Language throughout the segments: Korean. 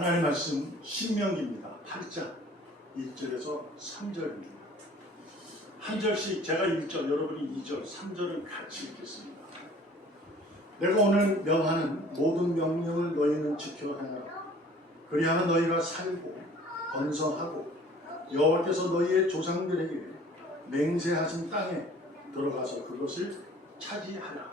하나님 말씀 신명기입니다. 8장 1절에서 3절입니다. 한 절씩 제가 1절, 여러분이 2절, 3절은 같이 읽겠습니다. 내가 오늘 명하는 모든 명령을 너희는 지켜 행하라. 그리하면 너희가 살고 번성하고 여호와께서 너희의 조상들에게 맹세하신 땅에 들어가서 그것을 차지하라.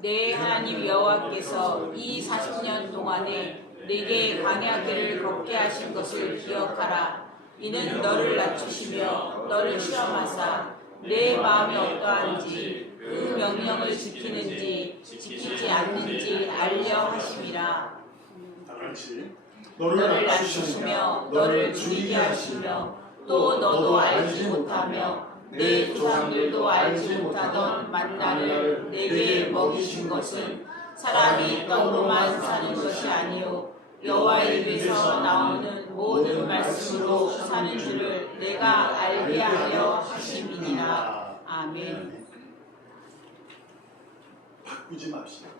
내 하나님 여호와께서 이 40년 동안에 네게 광야길을 걷게 하신 것을 기억하라. 이는 너를 낮추시며 너를 시험하사 내 마음이 어떠한지 그 명령을 지키는지 지키지 않는지 알려 하심이라. 다같이 너를 낮추시며 너를 줄이게 하시며 또 너도 알지 못하며 내 조상들도 알지 못하던 만나를 내게 먹이신 것은 사람이 떡으로만 사는 것이 아니요 여호와의 입에서 나오는 모든 말씀으로 사는 줄을 내가 알게 하려 하심이니라. 아멘. 바꾸지 맙시다.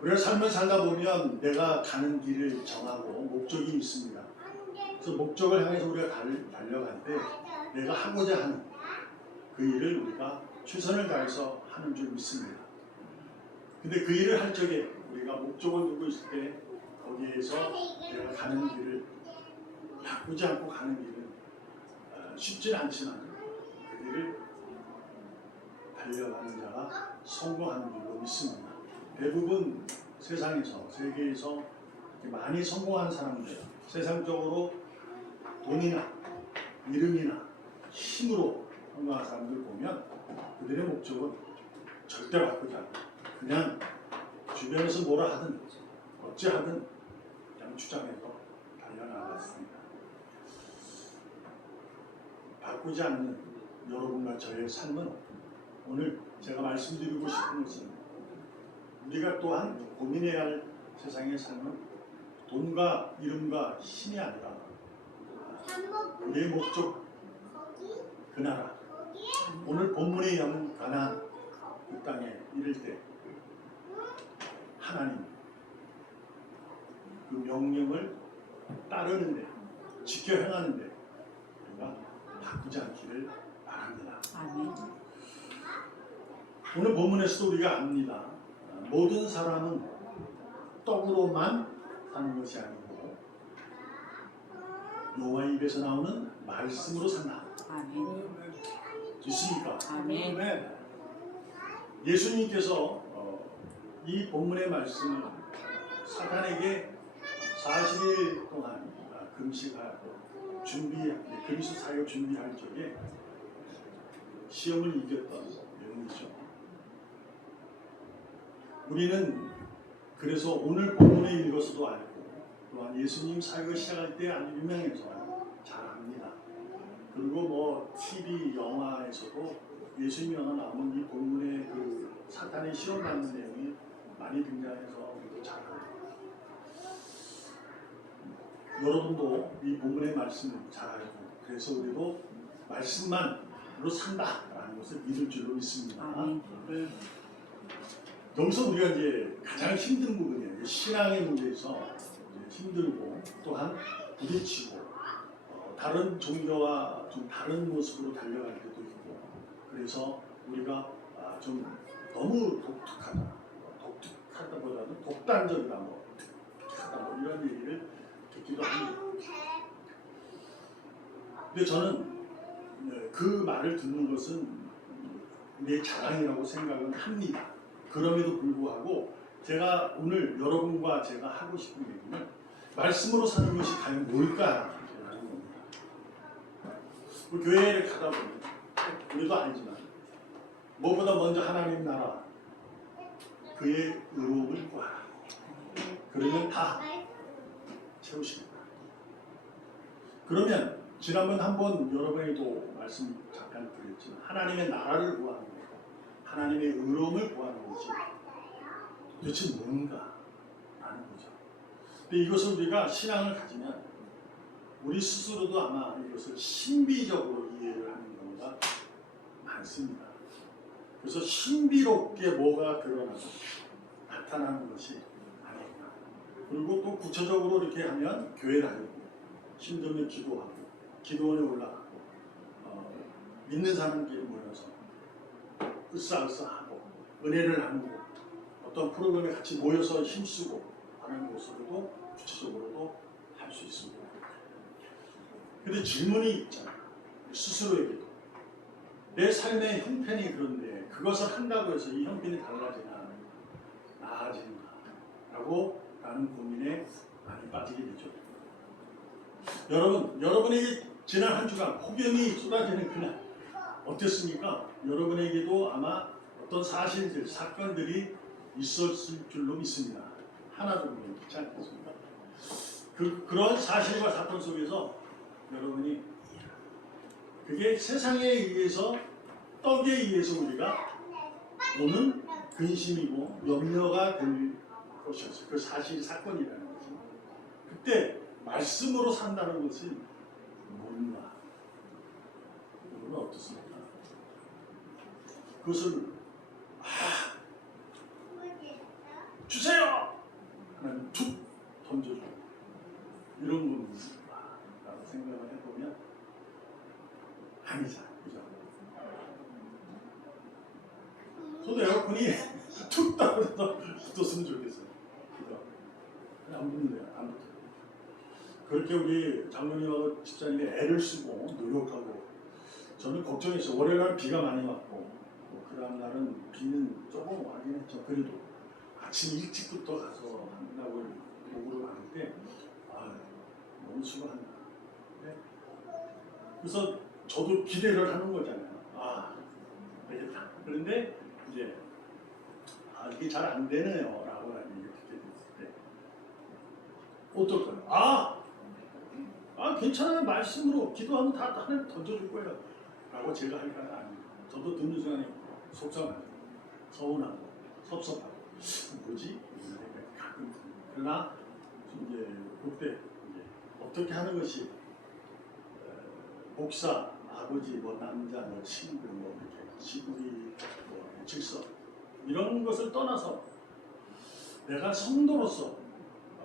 우리가 삶을 살다 보면 내가 가는 길을 정하고 목적이 있습니다. 그래서 목적을 향해서 우리가 달려갈 때 내가 하고자 하는 그 일을 우리가 최선을 다해서 하는 줄 믿습니다. 근데 그 일을 할 적에 우리가 목적을 두고 있을 때 거기에서 내가 가는 길을 바꾸지 않고 가는 길은 쉽진 않지만 그 길을 달려가는 자가 성공하는 줄로 믿습니다. 대부분 세상에서, 세계에서 많이 성공한 사람들, 세상적으로 돈이나 이름이나 힘으로 성공한 사람들 보면 그들의 목적은 절대 바꾸지 않고 그냥 주변에서 뭐라 하든 어찌하든 그냥 주장해서 달려나갔습니다. 바꾸지 않는 여러분과 저의 삶은 오늘 제가 말씀드리고 싶은 것은 우리가 또한 고민해야 할 세상의 삶은 돈과 이름과 힘이 아니라 우리의 목적 그 나라 오늘 본문에 의하면 가나안 그 땅에 이를 때 하나님 그 명령을 따르는데 지켜 행하는데 우리가 바꾸지 않기를 바랍니다. 아멘. 오늘 본문에서도 우리가 압니다. 모든 사람은 떡으로만 사는 것이 아니고 여호와의 입에서 나오는 말씀으로 산다. 아멘. 있습니까? 아멘. 예수님께서 이 본문의 말씀을 사탄에게 40일 동안 금식하고 그리스도 사역 준비할 적에 시험을 이겼던 내용이죠. 우리는 그래서 오늘 본문에 읽어서도 알고 또한 예수님 사역을 시작할 때 아주 유명해서 잘 압니다. 그리고 뭐 TV, 영화에서도 예수님 영화 나오는 이 본문의 그 사탄의 시험받는 내용이 많이 등장해서 우리도 잘 압니다. 여러분도 이 본문의 말씀을 잘 알고 그래서 우리도 말씀만으로 산다라는 것을 믿을 줄로 믿습니다. 여기서 우리가 이제 가장 힘든 부분이에요. 신앙의 문제에서 힘들고 또한 부딪히고 다른 종교와 좀 다른 모습으로 달려갈 때도 있고 그래서 우리가 좀 너무 독특하다보다는 독단적이다 독특하다 이런 얘기를 듣기도 합니다. 근데 저는 그 말을 듣는 것은 내 자랑이라고 생각은 합니다. 그럼에도 불구하고 제가 오늘 여러분과 제가 하고 싶은 얘기는 말씀으로 사는 것이 과연 뭘까라는 겁니다. 우리 교회를 가다 보면 우리도 알지만 무엇보다 먼저 하나님 나라 그의 의로움을 구하라. 그러면 다 채우십니다. 그러면 지난번 한번 여러분에게도 말씀 잠깐 드렸지만 하나님의 나라를 구하는 것 하나님의 의로움을 구하는 것이 도대체 뭔가 라는 거죠. 근데 이것을 우리가 신앙을 가지면 우리 스스로도 아마 이것을 신비적으로 이해를 하는 경우가 많습니다. 그래서 신비롭게 뭐가 드러나서 나타나는 것이 아니구나. 그리고 또 구체적으로 이렇게 하면 교회 다니고 힘들면 기도하고 기도원에 올라가고 믿는 사람끼리 모여서 으쌰으쌰하고 은혜를 나누고 어떤 프로그램에 같이 모여서 힘쓰고 하는 것으로도 구체적으로도 할 수 있습니다. 근데 질문이 있잖아. 스스로에게도 내 삶의 형편이 그런데 그것을 한다고 해서 이 형편이 달라지나 나아지나 라고 라는 고민에 많이 빠지게 되죠. 여러분에게 지난 한 주간 폭염이 쏟아지는 그날 어땠습니까? 여러분에게도 아마 어떤 사실들, 사건들이 있었을 줄로 믿습니다. 하나 정도 있지 않겠습니까? 그런 사실과 사건 속에서 여러분이 그게 세상에 의해서 떡에 의해서 우리가 오는 근심이고 염려가 될 것이었어요. 그 사실 사건이라는 것이. 그때 말씀으로 산다는 것이 뭔가 여러분 어떻습니까? 그것을 주세요! 하나님 툭 던져주고 이런 겁니다라고 생각을 해보면 아니잖아. 그죠? 저도 에어컨이 툭 떨어져서 붙었으면 좋겠어요. 그죠? 안 붙는데요. 안 붙어요. 그렇게 우리 장로님하고 집사님이 애를 쓰고 노력하고 저는 걱정했어요. 월요일날 비가 많이 왔고 그 다음 날은 비는 조금 와긴 했죠. 그래도 아침 일찍부터 가서 한다고 보고를 하는데 너무 수고한다. 네? 그래서 저도 기대를 하는 거잖아요. 되겠다. 그런데 이제 이게 잘 안 되네요 라고 얘기를 듣게 됐을 때 어떨까요? 괜찮아요. 말씀으로 기도하면 다 하나님 던져줄 거예요 라고 제가 하니까 아닙니다. 저도 듣는 순간에 속상하고 서운하고 섭섭하고 뭐지? 가끔 그러나 이제 그때 이제 어떻게 하는 것이 목사, 아버지, 남자, 친구, 이렇게 시부리, 질서 이런 것을 떠나서 내가 성도로서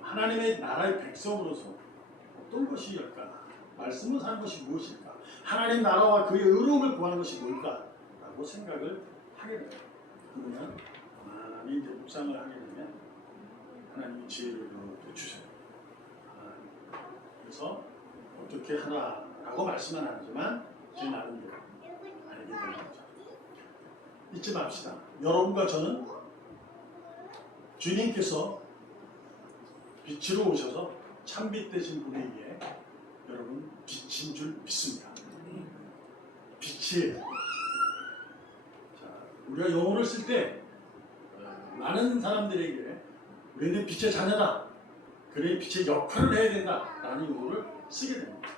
하나님의 나라의 백성으로서 어떤 것이일까? 말씀을 사는 것이 무엇일까? 하나님 나라와 그의 의로움을 구하는 것이 뭘까라고 생각을 하게 돼요. 그러면 많이 이제 묵상을 하게 되면 하나님이 지혜를 주세요. 그래서 어떻게 하나라고 말씀은 안 하지만 제 나름대로 알게 되는 거죠. 잊지 맙시다. 여러분과 저는 주님께서 빛으로 오셔서 참빛 되신 분에게 여러분 빛인 줄 믿습니다. 빛이에요. 자, 우리가 영어를 쓸 때 많은 사람들에게 우리는 빛의 자녀다. 그래 빛의 역할을 해야 된다. 라는 용어를 쓰게 됩니다.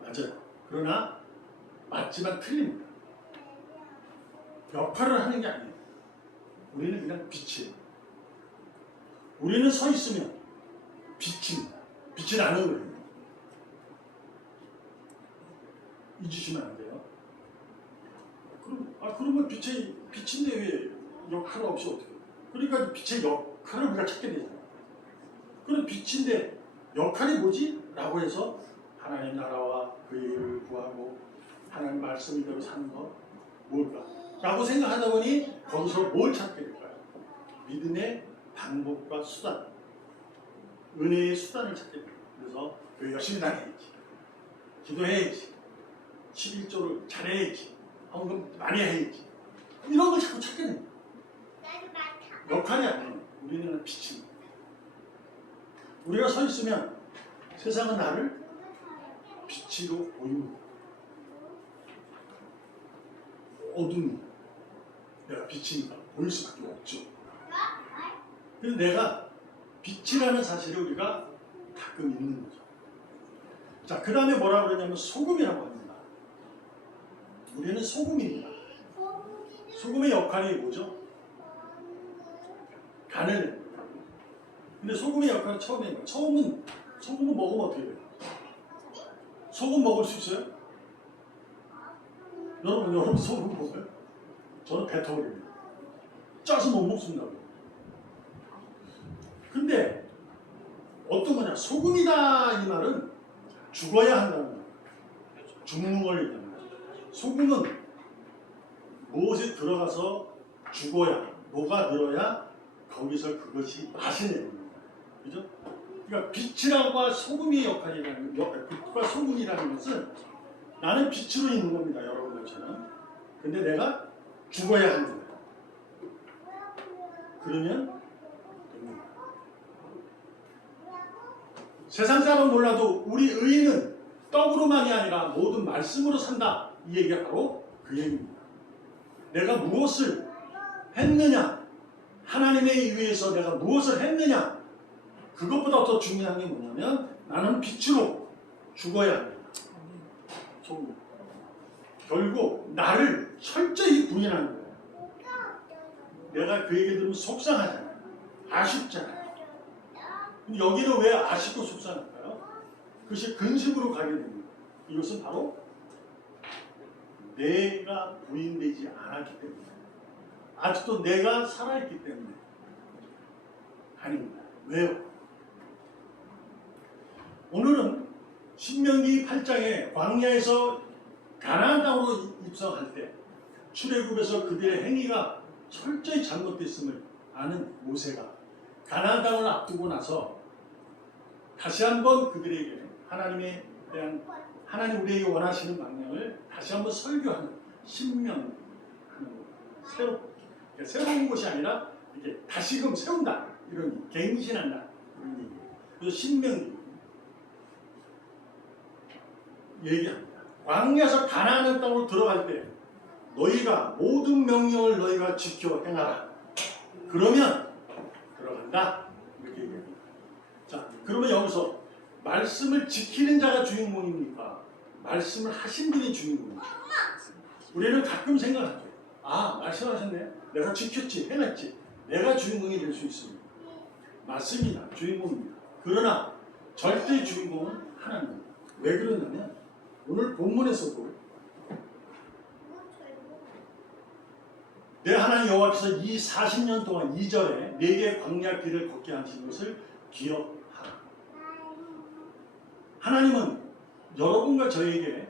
맞아요. 그러나 맞지만 틀립니다. 역할을 하는 게 아니에요. 우리는 그냥 빛이에요. 우리는 서 있으면 빛입니다. 빛이 나는 거예요. 잊으시면 안 돼요. 그러면 빛인데 왜 역할 없이 어떻게 해요? 그러니까 빛의 역할을 우리가 찾게 되잖아요. 그럼 빛인데 역할이 뭐지? 라고 해서 하나님 나라와 그의 일을 구하고 하나님 말씀대로 사는 거 뭘까? 라고 생각하다 보니 거기서 뭘 찾게 될까요? 믿음의 방법과 수단, 은혜의 수단을 찾게 됩니다. 그래서 열심히 다녀야지, 기도해야지, 11조를 잘해야지, 헌금 많이 해야지, 이런 걸 자꾸 찾게 됩니다. 역할이 아니에요. 우리는 빛입니다. 우리가 서 있으면 세상은 나를 빛으로 보입니다. 어둠이 내가 빛이니까 보일 수밖에 없죠. 근데 내가 빛이라는 사실을 우리가 가끔 잊는 거죠. 자, 그 다음에 뭐라고 그러냐면 소금이라고 합니다. 우리는 소금입니다. 소금의 역할이 뭐죠? 간을 냅니다. 근데 소금의 역할은 처음에 소금은 먹으면 어떻게 돼요? 소금 먹을 수 있어요? 여러분 소금 먹어요? 저는 뱉어버립니다. 짜서 못 먹습니다. 근데 어떤 거냐? 소금이다 이 말은 죽어야 한다는 거예요. 죽는 걸 얘기합니다. 소금은 무엇에 들어가서 죽어야, 녹아들어야 거기서 그것이 맛이 내는 겁니다. 그죠? 그러니까 빛이라고 소금의 역할이라는, 빛과 소금이라는 것은 나는 빛으로 있는 겁니다. 여러분들처럼. 근데 내가 죽어야 하는 거예요. 그러면 됩니다. 세상 사람 몰라도 우리 의인은 떡으로만이 아니라 모든 말씀으로 산다. 이 얘기가 바로 그 얘기입니다. 내가 무엇을 했느냐, 하나님에 의해서 내가 무엇을 했느냐, 그것보다 더 중요한 게 뭐냐면 나는 빛으로 죽어야 합니다. 결국 나를 철저히 부인하는 거예요. 내가 그 얘기 들으면 속상하잖아요. 아쉽잖아요. 여기는 왜 아쉽고 속상할까요? 그것이 근심으로 가게 됩니다. 이것은 바로 내가 부인되지 않았기 때문에, 아직도 내가 살아있기 때문에 아닙니다. 왜요? 오늘은 신명기 8장에 광야에서 가나안 땅으로 입성할 때 출애굽에서 그들의 행위가 철저히 잘못됐음을 아는 모세가 가나안 땅을 앞두고 나서 다시 한번 그들에게 하나님에 대한, 하나님 우리에게 원하시는 방향을 다시 한번 설교하는, 신명하는 것. 새로운 것이 아니라 이게 다시금 세운다, 이런, 갱신한다, 이런 얘기예요. 그래서 신명기 얘기합니다. 광야에서 가나안 땅으로 들어갈 때 너희가 모든 명령을 너희가 지켜 행하라. 그러면 들어간다. 이렇게 얘기합니다. 자, 그러면 여기서 말씀을 지키는 자가 주인공입니까? 말씀을 하신 분이 주인공입니까? 우리는 가끔 생각하죠. 아, 말씀하셨네. 내가 지켰지, 해냈지. 내가 주인공이 될 수 있습니다. 맞습니다. 주인공입니다. 그러나 절대 주인공은 하나님입니다. 왜 그러냐면 오늘 본문에서도 내 하나님 여호와께서 이 40년 동안 2절에 내게 광야 길을 걷게 하신 것을 기억하라. 하나님은 여러분과 저에게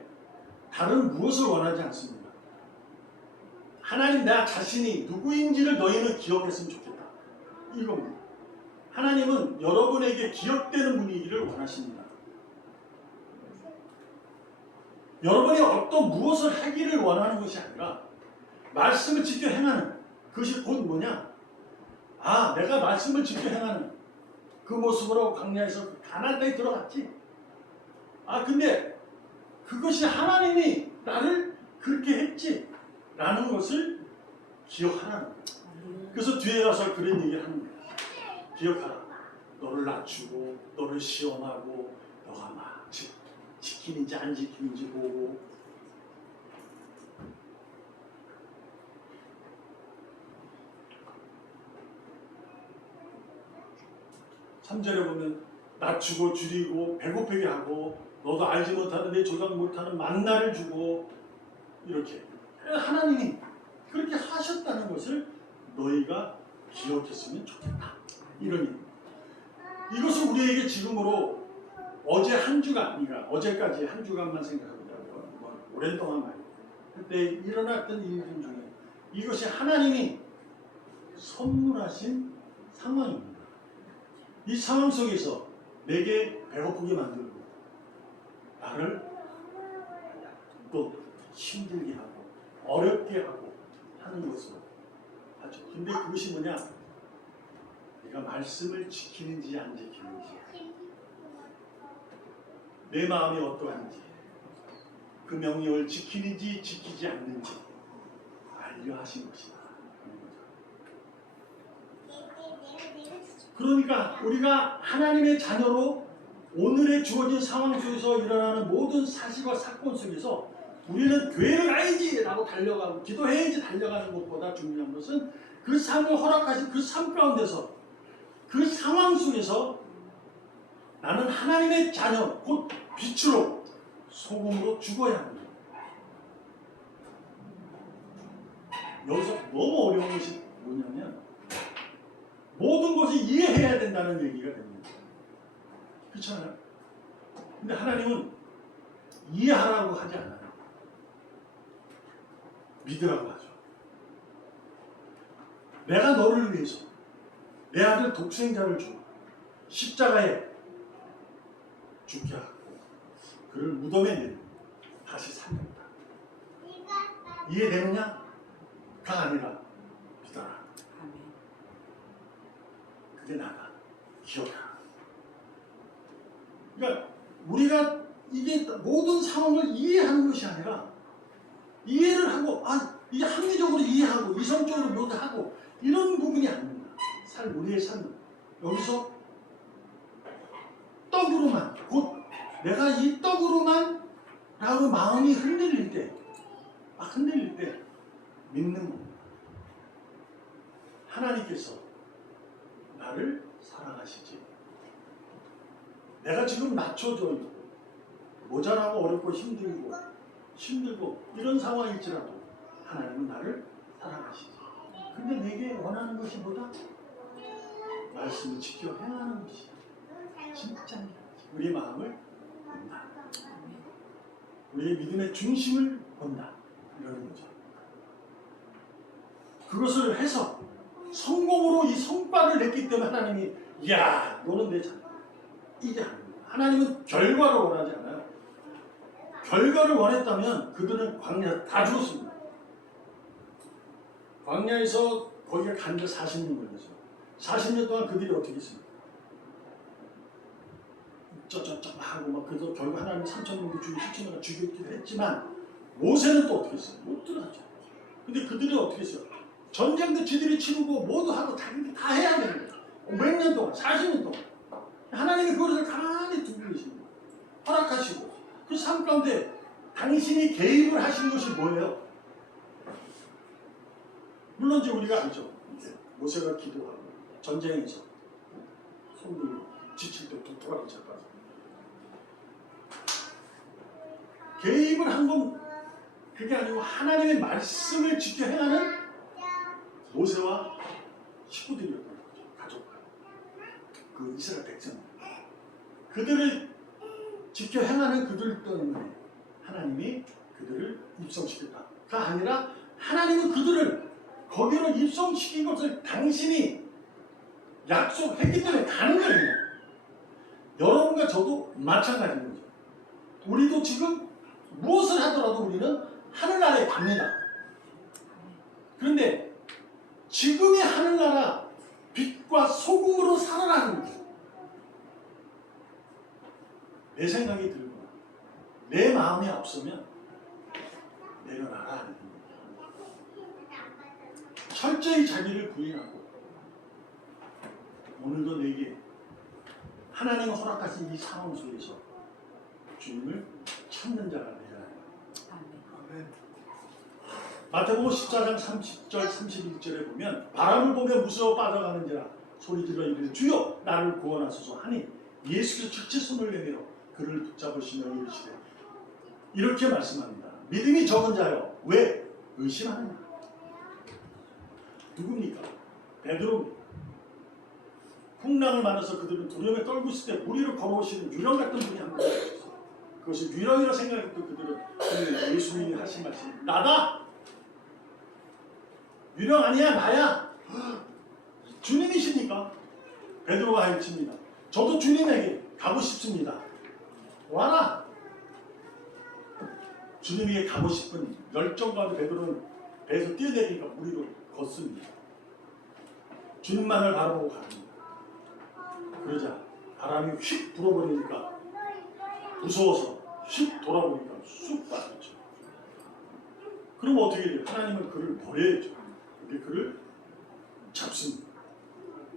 다른 무엇을 원하지 않습니다. 하나님 나 자신이 누구인지를 너희는 기억했으면 좋겠다. 이겁니다. 하나님은 여러분에게 기억되는 분이기를 원하십니다. 여러분이 어떤 무엇을 하기를 원하는 것이 아니라 말씀을 지켜 행하는, 그것이 곧 뭐냐? 아, 내가 말씀을 지켜 행하는 그 모습으로 광야에서 가나안 땅에 들어갔지. 아, 근데 그것이 하나님이 나를 그렇게 했지 라는 것을 기억하라는 거예요. 그래서 뒤에 가서 그런 얘기를 하는 거예요. 기억하라. 너를 낮추고 너를 시험하고 너가 막 지키는지 안 지키는지 보고, 삼절에 보면 낮추고 줄이고 배고프게 하고 너도 알지 못하는 내 조각 못하는 만나를 주고, 이렇게 하나님이 그렇게 하셨다는 것을 너희가 기억했으면 좋겠다. 이런 얘기입니다. 이것을 우리에게 지금으로 어제 한 주간, 그러니까 어제까지 한 주간만 생각해보자고요. 오랜 동안 말이에요. 그때 일어났던 일들 중에 이것이 하나님이 선물하신 상황입니다. 이 상황 속에서 내게 배고프게 만들고 나를 또 힘들게 하고 어렵게 하고 하는 것으로 하죠. 근데 그것이 뭐냐? 내가 말씀을 지키는지 안 지키는지, 내 마음이 어떠한지, 그 명령을 지키는지 지키지 않는지 알려 하신 것이다. 그러니까 우리가 하나님의 자녀로 오늘의 주어진 상황 속에서 일어나는 모든 사실과 사건 속에서 우리는 교회를 가야지 라고 달려가고 기도해야지 달려가는 것보다 중요한 것은 그 삶을 허락하신 그 삶 가운데서 그 상황 속에서 나는 하나님의 자녀, 곧 빛으로 소금으로 죽어야 합니다. 여기서 너무 어려운 것이 뭐냐면 모든 것을 이해해야 된다는 얘기가 됩니다. 그렇잖아요. 근데 하나님은 이해하라고 하지 않아요. 믿으라고 하죠. 내가 너를 위해서 내 아들 독생자를 주고 십자가에 죽게 하고 그를 무덤에 내리고 다시 살렸다. 이해되느냐? 가 아니라 믿어라. 아멘. 그게 나다. 기억하라. 그러니까 우리가 이게 모든 상황을 이해하는 것이 아니라 이해를 하고 이게 합리적으로 이해하고 이성적으로 묘사하고 이런 부분이 아닙니다. 우리의 삶은 여기서 떡으로만 곧 내가 이 떡으로만 라고 마음이 흔들릴 때 믿는 겁니다. 하나님께서 나를 사랑하시지. 내가 지금 낮춰져 있고 모자라고 어렵고 힘들고 이런 상황일지라도 하나님은 나를 사랑하시지. 근데 내게 원하는 것이 뭐다? 말씀을 지켜 행하는 것이 진짜 우리 마음을 본다. 우리의 믿음의 중심을 본다. 이러는 거죠. 그것을 해서 성공으로 이 성과를 냈기 때문에 하나님이 야 너는 내 자녀. 이게 아닙니다. 하나님은 결과를 원하지 않아요. 결과를 원했다면 그들은 광야 다 죽었습니다. 광야에서 거기가 간 지 40년 걸렸어요. 40년 동안 그들이 어떻게 했습니까? 하고 막 그래서 결국 하나님 3,000명도 죽이고 7,000명을 죽였기도 했지만 모세는 또 어떻게 했어요? 못 들어가죠. 근데 그들은 어떻게 했어요? 전쟁도 지들이 치르고 모두 하고 다 해야 되는 거예요. 몇 년 동안 40년 동안 하나님이 그것을 가만히 두고 계십니다. 허락하시고 그 삶 가운데 당신이 개입을 하신 것이 뭐예요? 물론 이제 우리가 알죠. 모세가 기도하고 전쟁에서 손들고 지칠 때 독특하게 잡아서 개입을 한 건 그게 아니고 하나님의 말씀을 지켜 행하는 모세와 식구들이었던 거죠. 가족과 그 이스라엘 백성 그들을 지켜 행하는 그들 때문에 하나님이 그들을 입성시켰다가 아니라 하나님은 그들을 거기로 입성시킨 것을 당신이 약속했기 때문에 가는 거예요. 여러분과 저도 마찬가지인 거죠. 우리도 지금 무엇을 하더라도 우리는 하늘나라에 갑니다. 그런데 지금의 하늘나라 빛과 소금으로 살아가는 거죠. 내 생각이 들거나 내 마음이 앞서면 내려놔라 하는 겁니다. 철저히 자기를 부인하고 오늘도 내게 하나님 허락하신 이 상황 속에서 주님을 찾는 자가 되어야 합니다. 아멘. 마태복음 14장 30절 31절에 보면 바람을 보며 무서워 빠져가는지라 소리 질러 이르되 주여 나를 구원하소서 하니 예수께서 첫째 손을 내밀어 그를 붙잡으시며 이르시되 이렇게 말씀합니다. 믿음이 적은 자여 왜 의심하느냐? 누굽니까? 베드로입니다. 풍랑을 만나서 그들은 두려움에 떨고 있을 때 물 위로 걸어오시는 유령 같은 분이 한 분 있었어요. 그것이 유령이라 생각했던 그들은 예수님이 하신 말씀 나다? 유령 아니야 나야? 주님이시니까 베드로가 외칩니다. 저도 주님에게 가고 싶습니다. 와라. 주님에게 가고 싶은 열정 가운데 베드로는 배에서 뛰어내리니까 물 위로 걷습니다. 주님만을 바라보고 갑니다. 그러자 바람이 휙 불어버리니까 무서워서 휙 돌아보니까 쑥 빠졌죠. 그럼 어떻게 돼요? 하나님은 그를 버려야죠. 근데 그를 잡습니다.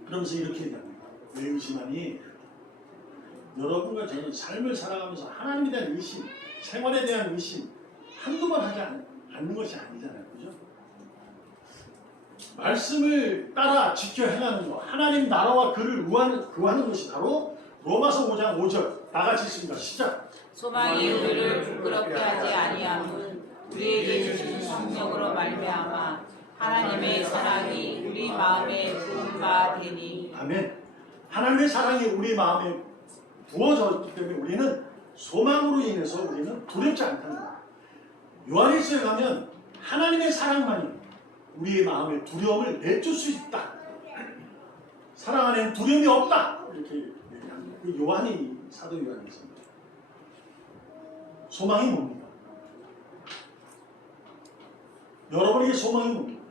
그러면서 이렇게 얘기합니다. 왜 의심하니? 여러분과 저는 삶을 살아가면서 하나님에 대한 의심, 생활에 대한 의심 한두 번 하지 않는 것이 아니잖아요. 그죠? 말씀을 따라 지켜 행하는 것, 하나님 나라와 그를 구하는 것이 바로 로마서 5장 5절 다 같이 있습니다. 시작. 소망이 우리를 부끄럽게 하지 아니함은 우리에게 주신 성령으로 말미암아 하나님의 사랑이 우리 마음에 부은 바 되니. 아멘. 하나님의 사랑이 우리 마음에 부어졌기 때문에 우리는 소망으로 인해서 우리는 두렵지 않다는 거예요. 요한일서에 가면 하나님의 사랑만이 우리의 마음의 두려움을 내줄 수 있다. 사랑 안에는 두려움이 없다. 이렇게 얘기합니다. 그 요한이 사도 요한이 있습니다. 소망이 뭡니까? 여러분에게 소망이 뭡니까?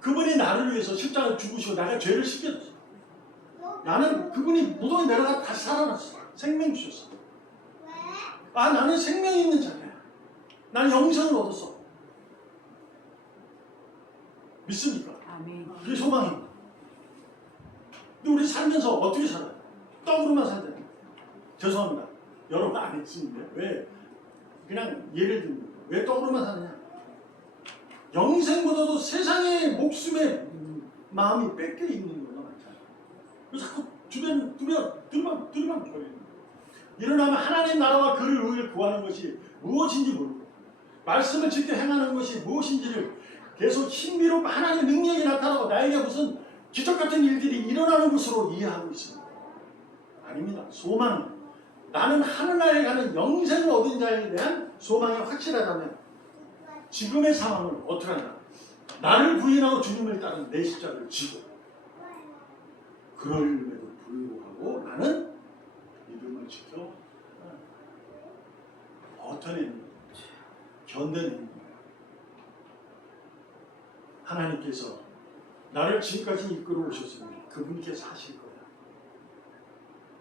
그분이 나를 위해서 십자가를 죽으시고 내가 죄를 씻겨줬어. 나는 그분이 무덤에 내려가 다시 살아났어. 생명 주셨어. 아, 나는 생명이 있는 자야. 나는 영생을 얻었어. 믿습니까? 아멘. 그게 소망입니다. 근데 우리 살면서 어떻게 살아요? 떡으로만 살잖아요. 죄송합니다. 여러분 안 했는데 왜 그냥 예를 들면 왜 떡으로만 사느냐? 영생보다도 세상의 목숨에 마음이 뺏겨 있는 거가 많잖아요. 그래서 자꾸 주변 들만 거리는 거예요. 일어나면 하나님 나라와 그를 의를 구하는 것이 무엇인지 모르고 말씀을 지켜 행하는 것이 무엇인지를 계속 신비롭고 하나님의 능력이 나타나고 나에게 무슨 기적 같은 일들이 일어나는 것으로 이해하고 있습니다. 아닙니다. 소망은 나는 하늘나라에 가는 영생을 얻은 자에 대한 소망이 확실하다면 지금의 상황을 어떻게 하냐? 나를 부인하고 주님을 따른 내 십자가를 지고 그럼에도 불구하고 나는 믿음을 지켜 버텨내는 거예요. 견뎌내는 거예요. 하나님께서 나를 지금까지 이끌어 오셨으니 그분께서 하실 거야.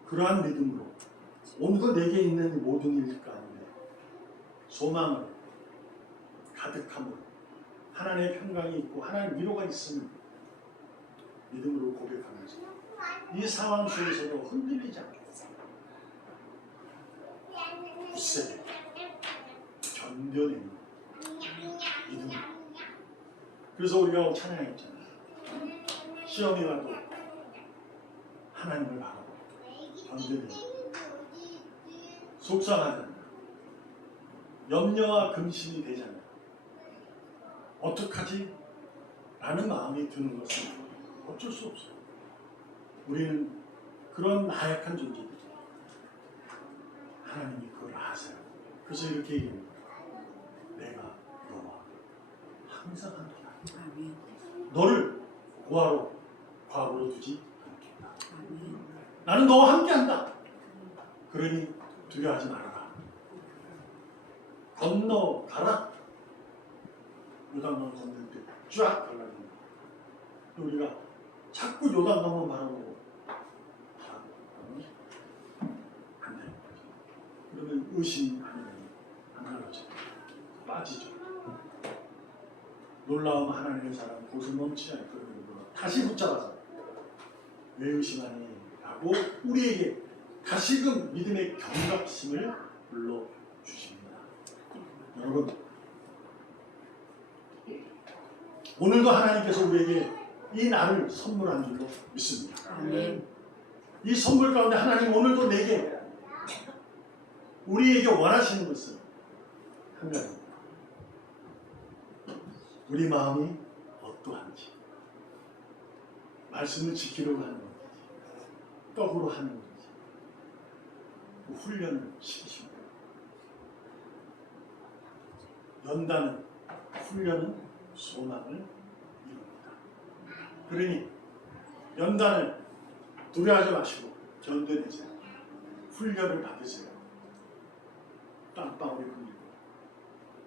그러한 믿음으로 오늘도 내게 있는 모든 일 가운데 소망을 가득함으로 하나님의 평강이 있고 하나님의 위로가 있음을 믿음으로 고백하면서 이 상황 속에서도 흔들리지 않고 굳세게 견뎌내는 믿음. 그래서 우리가 찬양했잖아요. 시험이 와도 하나님을 바라보고 견뎌내는 속상하지 않나. 염려와 근심이 되지 않나. 어떡하지? 라는 마음이 드는 것은 어쩔 수 없어요. 우리는 그런 나약한 존재들이 하나님이 그걸 아세요. 그래서 이렇게 얘기합니다. 내가 너와 항상 함께하다. 아멘. 너를 고아로 과부로 두지 않겠다. 아멘. 나는 너와 함께한다. 그러니 두려워하지 말아라. 건너가라. 요단강 건널 때 쫙 갈라집니다. 우리가 자꾸 요단강만 바라보고 안 되는 거죠. 그러면 의심이 안 갈라져요. 빠지죠. 놀라움 하나님의 사랑 곳을 멈추지 않거든요. 다시 붙잡아서 왜 의심하니? 라고 우리에게 다시금 믿음의 경각심을 불러주십니다. 여러분, 오늘도 하나님께서 우리에게 이 날을 선물한 줄로 믿습니다. 아멘. 이 선물 가운데 하나님 오늘도 내게 우리에게 원하시는 것은 한 가지입니다. 우리 마음이 어떠한지, 말씀을 지키려고 하는 건지, 떡으로 하는 건지, 그 훈련을 시키십니다. 연단은, 훈련은 소망을 이룹니다. 그러니 연단을 두려워하지 마시고 견뎌내세요. 훈련을 받으세요. 땀방울이 흘리고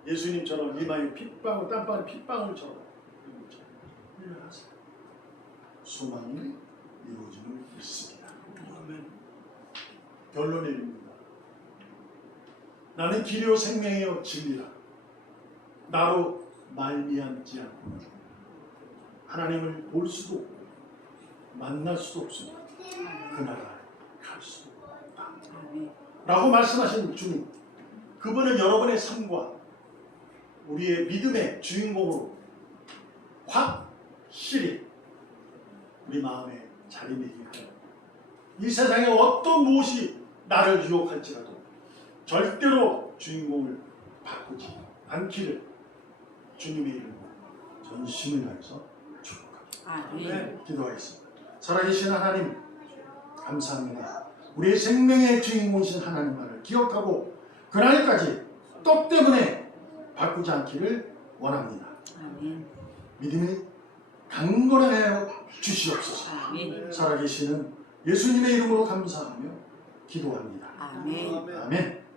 예수님처럼 이마에 핏방울, 땀방울 핏방울처럼 훈련하세요. 소망이 이루어지는 믿습니다. 아멘. 결론 내립니다. 나는 길이요 생명이요 진리라. 나로 말미암지 않고는 하나님을 볼 수도 없고 만날 수도 없습니다. 그 나라에 갈 수도 없다. 라고 말씀하신 주님, 그분은 여러분의 삶과 우리의 믿음의 주인공으로 확실히 우리 마음에 자리매김하여 이 세상에 어떤 무엇이 나를 유혹할지라도 절대로 주인공을 바꾸지 않기를 주님의 이름으로 전심을 다해서 축복합니다. 아멘. 기도하겠습니다. 살아계신 하나님 감사합니다. 우리의 생명의 주인공이신 하나님만을 기억하고 그날까지 떡 때문에 바꾸지 않기를 원합니다. 아멘. 믿음이 강건하여 주시옵소서. 아멘. 살아계시는 예수님의 이름으로 감사하며 기도합니다. 아멘. 아멘.